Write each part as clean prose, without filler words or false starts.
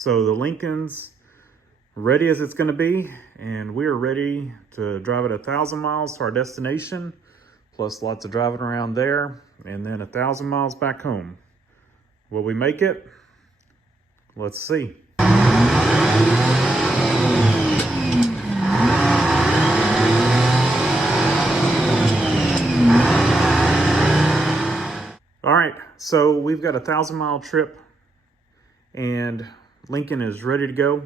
So the Lincoln's ready as it's gonna be, and we are ready to drive it 1,000 miles to our destination, plus lots of driving around there, and then 1,000 miles back home. Will we make it? Let's see. All right, so we've got a 1,000-mile trip, and Lincoln is ready to go.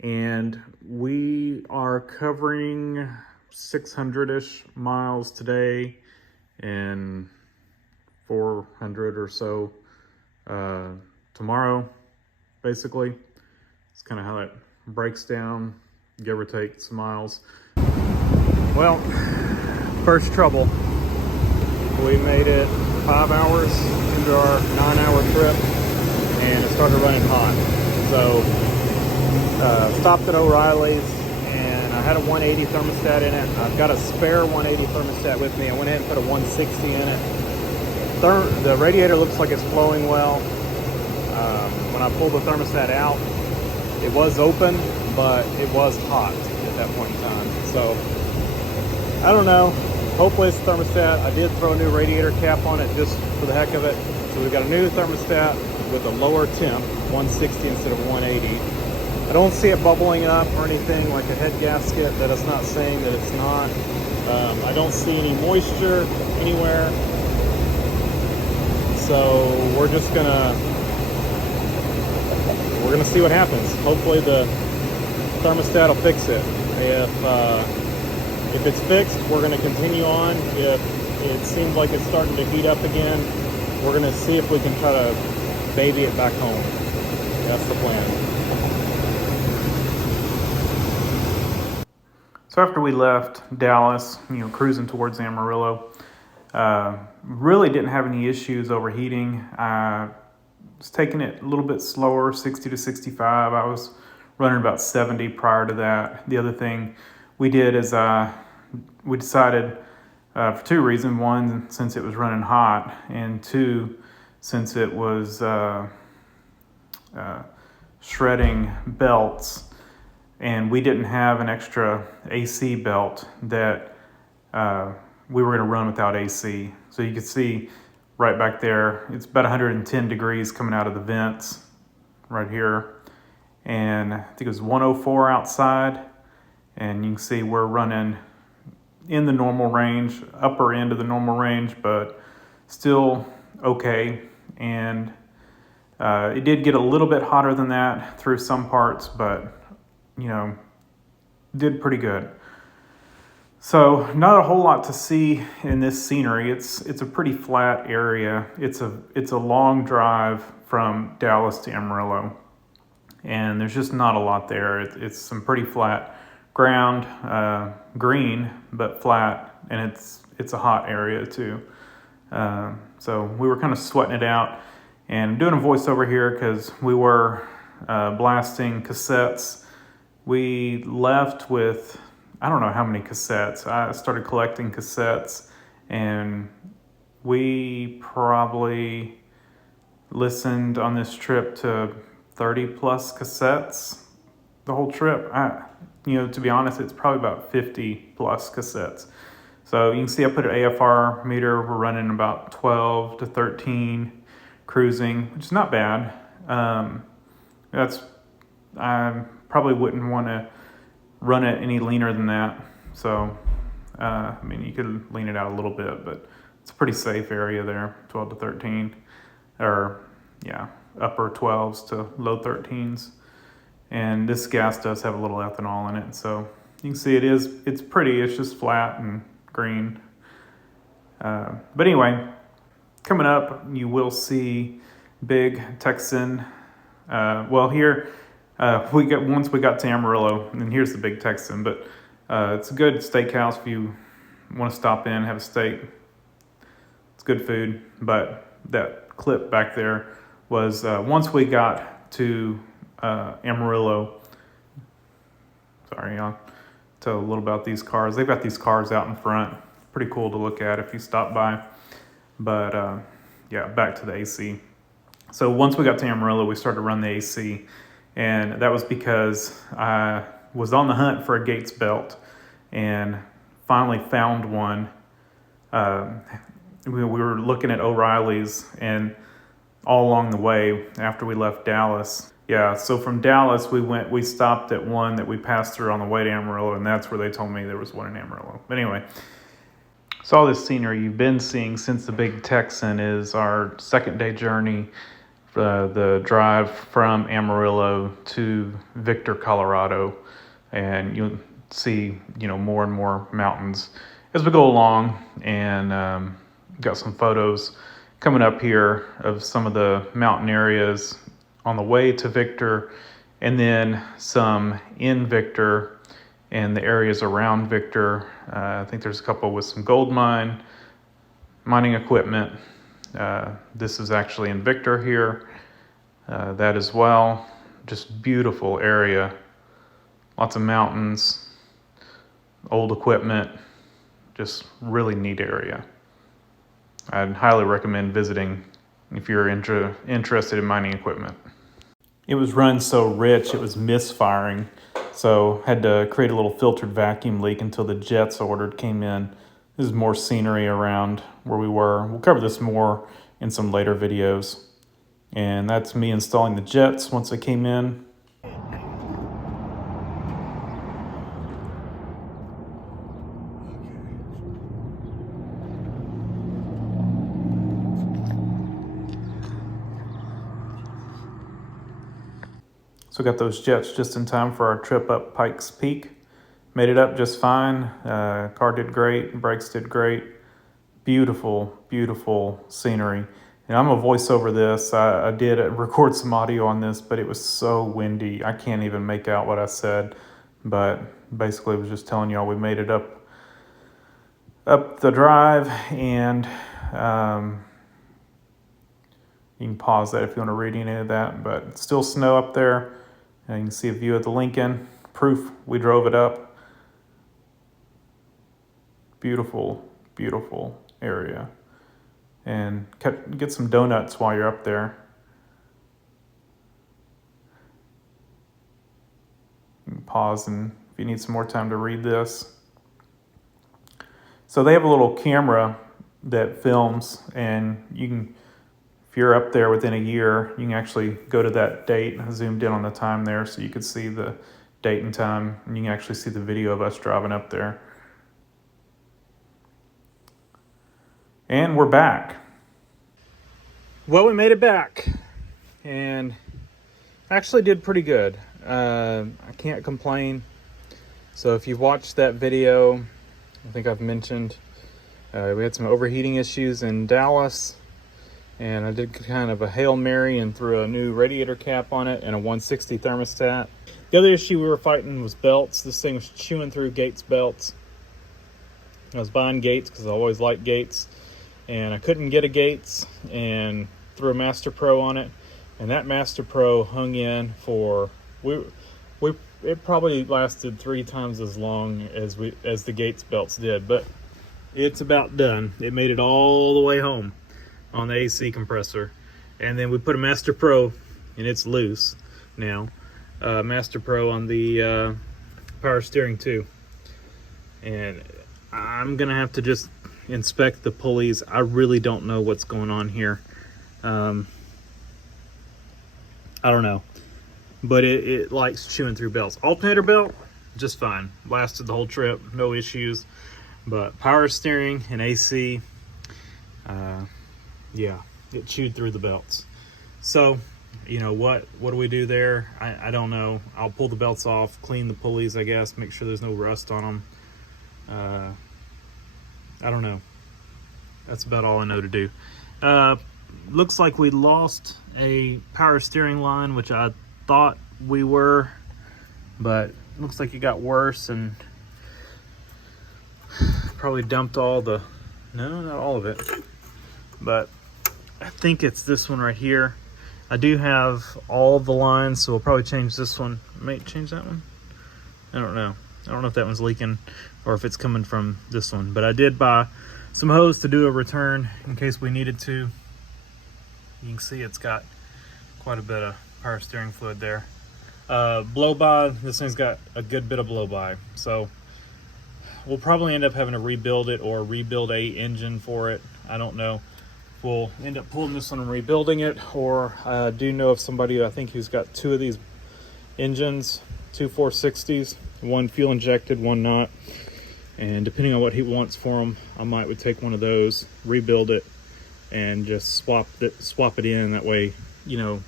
And we are covering 600-ish miles today and 400 or so tomorrow, basically. It's kind of how it breaks down, give or take some miles. Well, first trouble. We made it 5 hours into our 9-hour trip, and it started running hot. So stopped at O'Reilly's, and I had a 180 thermostat in it. I've got a spare 180 thermostat with me. I went ahead and put a 160 in it. The radiator looks like it's flowing well. When I pulled the thermostat out, it was open, but it was hot at that point in time. So I don't know. Hopefully it's the thermostat. I did throw a new radiator cap on it just for the heck of it. So we've got a new thermostat with a lower temp, 160 instead of 180. I don't see it bubbling up or anything like a head gasket. That it's not saying that it's not. I don't see any moisture anywhere. So we're gonna see what happens. Hopefully the thermostat will fix it. If it's fixed, we're gonna continue on. If it seems like it's starting to heat up again, we're gonna see if we can try to baby it back home. That's the plan. So after we left Dallas, cruising towards Amarillo, really didn't have any issues overheating. I was taking it a little bit slower, 60 to 65. I was running about 70 prior to that. The other thing we did is we decided for two reasons. One, since it was running hot, and two, since it was shredding belts, and we didn't have an extra AC belt that we were going to run without AC. So you can see right back there, it's about 110 degrees coming out of the vents right here. And I think it was 104 outside. And you can see we're running in the normal range, upper end of the normal range, but still okay. And it did get a little bit hotter than that through some parts, but did pretty good. So not a whole lot to see in this scenery. It's a pretty flat area. It's a long drive from Dallas to Amarillo, and there's just not a lot there. It's some pretty flat ground, green but flat, and it's a hot area too. So we were kind of sweating it out, and I'm doing a voiceover here because we were blasting cassettes. We left with, I don't know how many cassettes. I started collecting cassettes, and we probably listened on this trip to 30 plus cassettes the whole trip. To be honest, it's probably about 50 plus cassettes. So you can see I put an AFR meter. We're running about 12 to 13 cruising, which is not bad. I probably wouldn't want to run it any leaner than that. So, you could lean it out a little bit, but it's a pretty safe area there, 12 to 13, or upper 12s to low 13s. And this gas does have a little ethanol in it. So you can see it's pretty, it's just flat and green. But anyway, coming up, you will see big Texan. Here, once we got to Amarillo, and here's the big Texan, but it's a good steakhouse if you want to stop in, have a steak. It's good food, but that clip back there was once we got to Amarillo. Sorry, I'll tell a little about these cars. They've got these cars out in front. Pretty cool to look at if you stop by. But back to the AC. So once we got to Amarillo, we started to run the AC, And that was because I was on the hunt for a Gates belt and finally found one. We were looking at O'Reilly's, and all along the way after we left Dallas. Yeah, so from Dallas we stopped at one that we passed through on the way to Amarillo, and that's where they told me there was one in Amarillo. But anyway, so all this scenery you've been seeing since the Big Texan is our second day journey, the drive from Amarillo to Victor, Colorado, and you'll see more and more mountains as we go along, and got some photos coming up here of some of the mountain areas on the way to Victor, and then some in Victor and the areas around Victor. I think there's a couple with some gold mining equipment. This is actually in Victor here, that as well. Just beautiful area, lots of mountains, old equipment, just really neat area. I'd highly recommend visiting if you're interested in mining equipment. It was running so rich, it was misfiring, so had to create a little filtered vacuum leak until the jets ordered came in. This is more scenery around where we were. We'll cover this more in some later videos. And that's me installing the jets once they came in. So got those jets just in time for our trip up Pikes Peak. Made it up just fine. Car did great, brakes did great. Beautiful, beautiful scenery. And I'm gonna voice over this. I did record some audio on this, but it was so windy. I can't even make out what I said. But basically I was just telling y'all we made it up the drive, and you can pause that if you want to read any of that, but it's still snow up there. And you can see a view of the Lincoln. Proof we drove it up. Beautiful, beautiful area. And get some donuts while you're up there. You can pause and if you need some more time to read this. So they have a little camera that films, and you can, if you're up there within a year, you can actually go to that date. I zoomed in on the time there so you could see the date and time, and you can actually see the video of us driving up there. And we're back. Well, we made it back, and actually did pretty good. I can't complain. So if you've watched that video, I think I've mentioned we had some overheating issues in Dallas, and I did kind of a Hail Mary and threw a new radiator cap on it and a 160 thermostat. The other issue we were fighting was belts. This thing was chewing through Gates belts. I was buying Gates because I always liked Gates, and I couldn't get a Gates, and threw a Master Pro on it, and that Master Pro hung in for it probably lasted 3 times as long as the Gates belts did, but it's about done. It made it all the way home on the AC compressor, and then we put a Master Pro, and it's loose now. Master Pro on the power steering too, and I'm gonna have to just inspect the pulleys. I really don't know what's going on here. I don't know, but it likes chewing through belts. Alternator belt, just fine, lasted the whole trip, no issues. But power steering and AC, yeah, it chewed through the belts. So, you know, what do we do there? I don't know. I'll pull the belts off, clean the pulleys, I guess, make sure there's no rust on them. I don't know. That's about all I know to do. Looks like we lost a power steering line, which I thought we were, but looks like it got worse and probably dumped no, not all of it, but I think it's this one right here. I do have all the lines, so we'll probably change this one. May change that one. I don't know if that one's leaking or if it's coming from this one, but I did buy some hose to do a return in case we needed to. You can see it's got quite a bit of power steering fluid there. Blow by, this thing's got a good bit of blow by, so we'll probably end up having to rebuild it or rebuild a engine for it. I don't know. We'll end up pulling this one and rebuilding it, or I do know of somebody, I think, who's got two of these engines, two 460s, one fuel injected, one not, and depending on what he wants for them, I would take one of those, rebuild it, and just swap it in. That way, you know,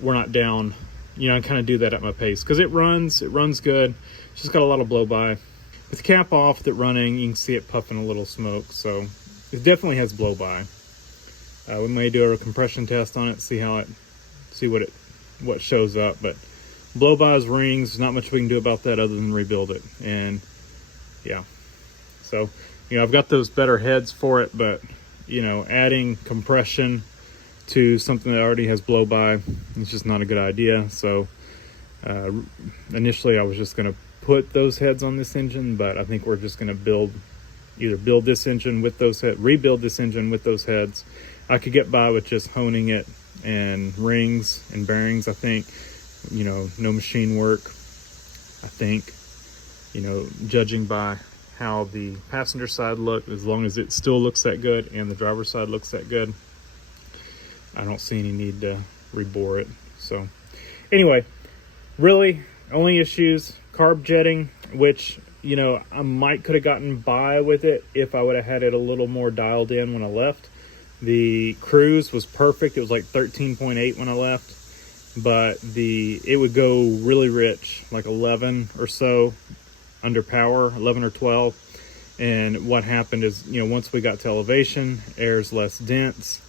we're not down. You know, I kind of do that at my pace because it runs good. It's just got a lot of blow by. With the cap off, that running, you can see it puffing a little smoke, so it definitely has blow by. We may do a compression test on it, see what shows up, but blow bys, rings, not much we can do about that other than rebuild it. And yeah, so you know, I've got those better heads for it, but you know, adding compression to something that already has blow by, it's just not a good idea. So initially I was just going to put those heads on this engine, but I think we're just going to rebuild this engine with those heads. I could get by with just honing it and rings and bearings. I think, you know, no machine work. I think, you know, judging by how the passenger side looked, as long as it still looks that good and the driver's side looks that good, I don't see any need to rebore it. So anyway, really only issues, carb jetting, which, you know, I could have gotten by with it if I would have had it a little more dialed in when I left. The cruise was perfect. It was like 13.8 when I left, but it would go really rich, like 11 or so under power, 11 or 12. And what happened is, you know, once we got to elevation, air's less dense.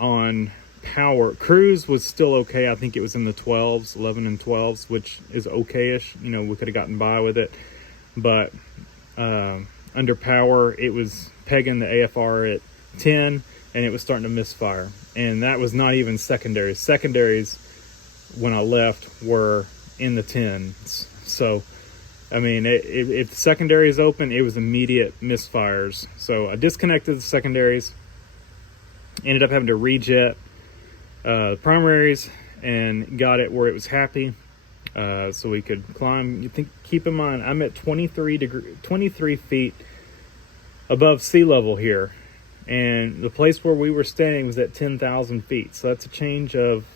On power, cruise was still okay. I think it was in the 12s, 11 and 12s, which is okay-ish. You know, we could have gotten by with it. But under power, it was pegging the AFR at 10, and it was starting to misfire. And that was not even secondaries. Secondaries, when I left, were in the 10s. So, I mean, if the secondary is open, it was immediate misfires. So I disconnected the secondaries, ended up having to rejet primaries, and got it where it was happy, so we could climb. Keep in mind, I'm at 23 feet above sea level here, and the place where we were staying was at 10,000 feet. So that's a change of,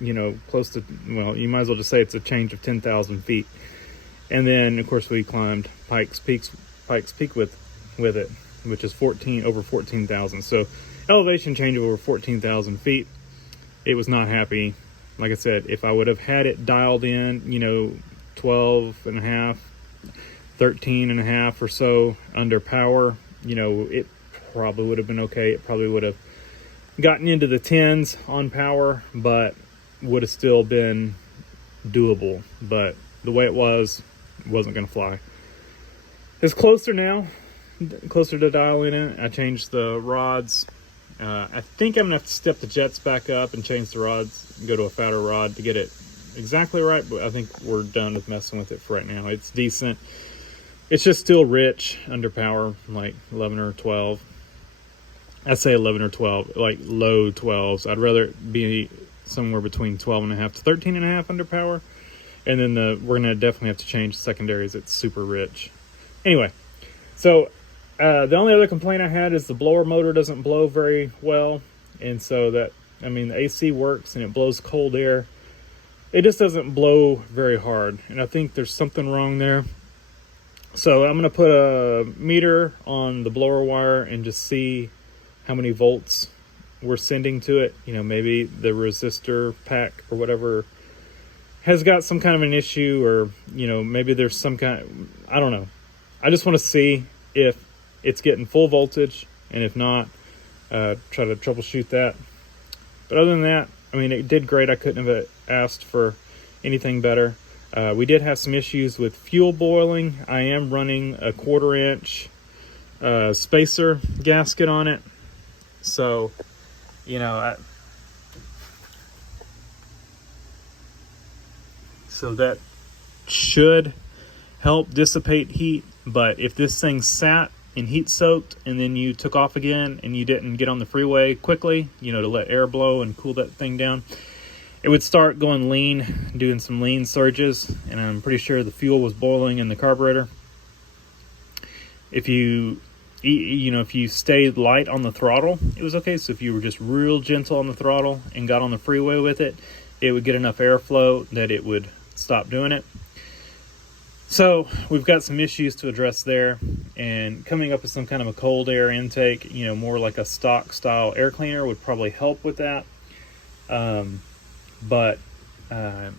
you know, close to, well, you might as well just say it's a change of 10,000 feet. And then, of course, we climbed Pikes Peak with it, which is over 14,000. So elevation change of over 14,000 feet. It was not happy. Like I said, if I would have had it dialed in, you know, 12 and a half, 13 and a half or so under power, you know, it probably would have been okay. It probably would have gotten into the 10s on power, but would have still been doable. But the way it wasn't going to fly. It's closer now, closer to dialing it. I changed the rods. I think I'm going to have to step the jets back up and change the rods, go to a fatter rod to get it exactly right, but I think we're done with messing with it for right now. It's decent. It's just still rich under power, like 11 or 12. I say 11 or 12, like low 12s. I'd rather it be somewhere between 12 and a half to 13 and a half under power. And then we're going to definitely have to change the secondaries. It's super rich. Anyway, so the only other complaint I had is the blower motor doesn't blow very well. And so the AC works and it blows cold air. It just doesn't blow very hard. And I think there's something wrong there. So I'm going to put a meter on the blower wire and just see how many volts we're sending to it. You know, maybe the resistor pack or whatever has got some kind of an issue, or, you know, maybe there's some kind, I don't know. I just want to see if it's getting full voltage, and if not, try to troubleshoot that. But other than that, I mean, it did great. I couldn't have asked for anything better. We did have some issues with fuel boiling. I am running a 1/4 inch spacer gasket on it. So, you know, so that should help dissipate heat. But if this thing sat and heat soaked and then you took off again and you didn't get on the freeway quickly, you know, to let air blow and cool that thing down, it would start going lean, doing some lean surges, and I'm pretty sure the fuel was boiling in the carburetor. If you if you stayed light on the throttle, it was okay. So if you were just real gentle on the throttle and got on the freeway with it, it would get enough airflow that it would stop doing it. So we've got some issues to address there, and coming up with some kind of a cold air intake, more like a stock style air cleaner would probably help with that. But I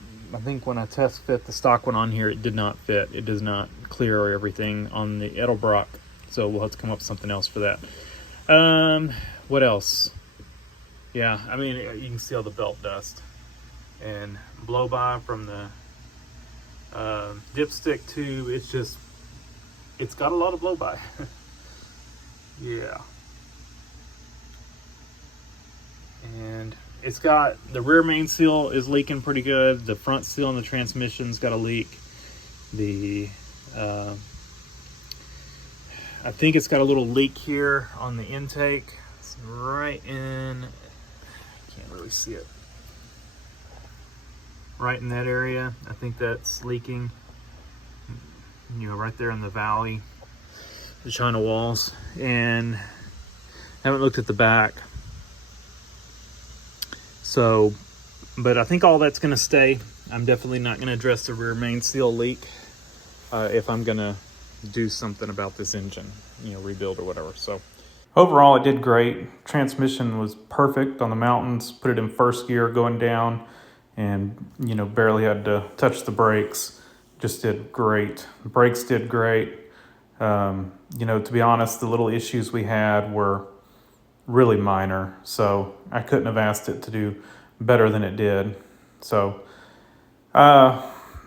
think when I test fit the stock one on here, it did not fit. It does not clear everything on the Edelbrock, so we'll have to come up with something else for that. What else? Yeah, I mean, you can see all the belt dust and blow by from the dipstick tube. It's got a lot of blow by. Yeah. And it's got, the rear main seal is leaking pretty good. The front seal on the transmission's got a leak. I think it's got a little leak here on the intake. It's right in, I can't really see it. Right in that area. I think that's leaking. Right there in the valley, the China walls. And I haven't looked at the back. So, but I think all that's going to stay. I'm definitely not going to address the rear main seal leak if I'm going to do something about this engine, rebuild or whatever. So overall, it did great. Transmission was perfect on the mountains. Put it in first gear going down, and barely had to touch the brakes. Just did great. The brakes did great. To be honest, the little issues we had were really minor, so I couldn't have asked it to do better than it did. So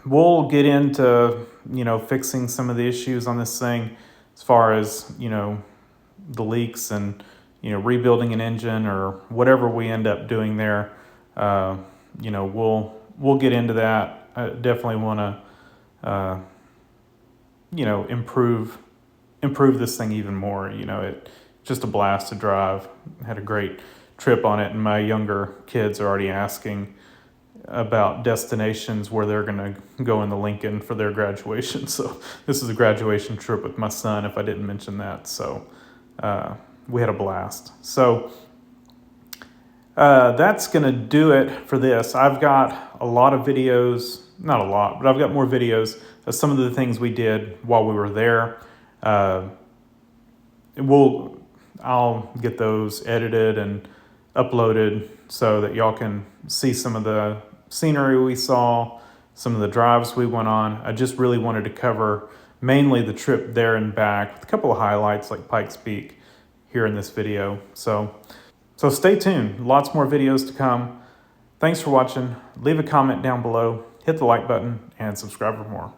we'll get into fixing some of the issues on this thing, as far as the leaks and rebuilding an engine or whatever we end up doing there. We'll get into that. I definitely want to improve this thing even more. It's just a blast to drive. I had a great trip on it, and my younger kids are already asking about destinations where they're going to go in the Lincoln for their graduation. So this is a graduation trip with my son, if I didn't mention that. So we had a blast. So that's going to do it for this. I've got a lot of videos, not a lot, but I've got more videos of some of the things we did while we were there. I'll get those edited and uploaded so that y'all can see some of the scenery we saw, some of the drives we went on. I just really wanted to cover mainly the trip there and back, with a couple of highlights like Pikes Peak here in this video. So stay tuned. Lots more videos to come. Thanks for watching. Leave a comment down below, hit the like button, and subscribe for more.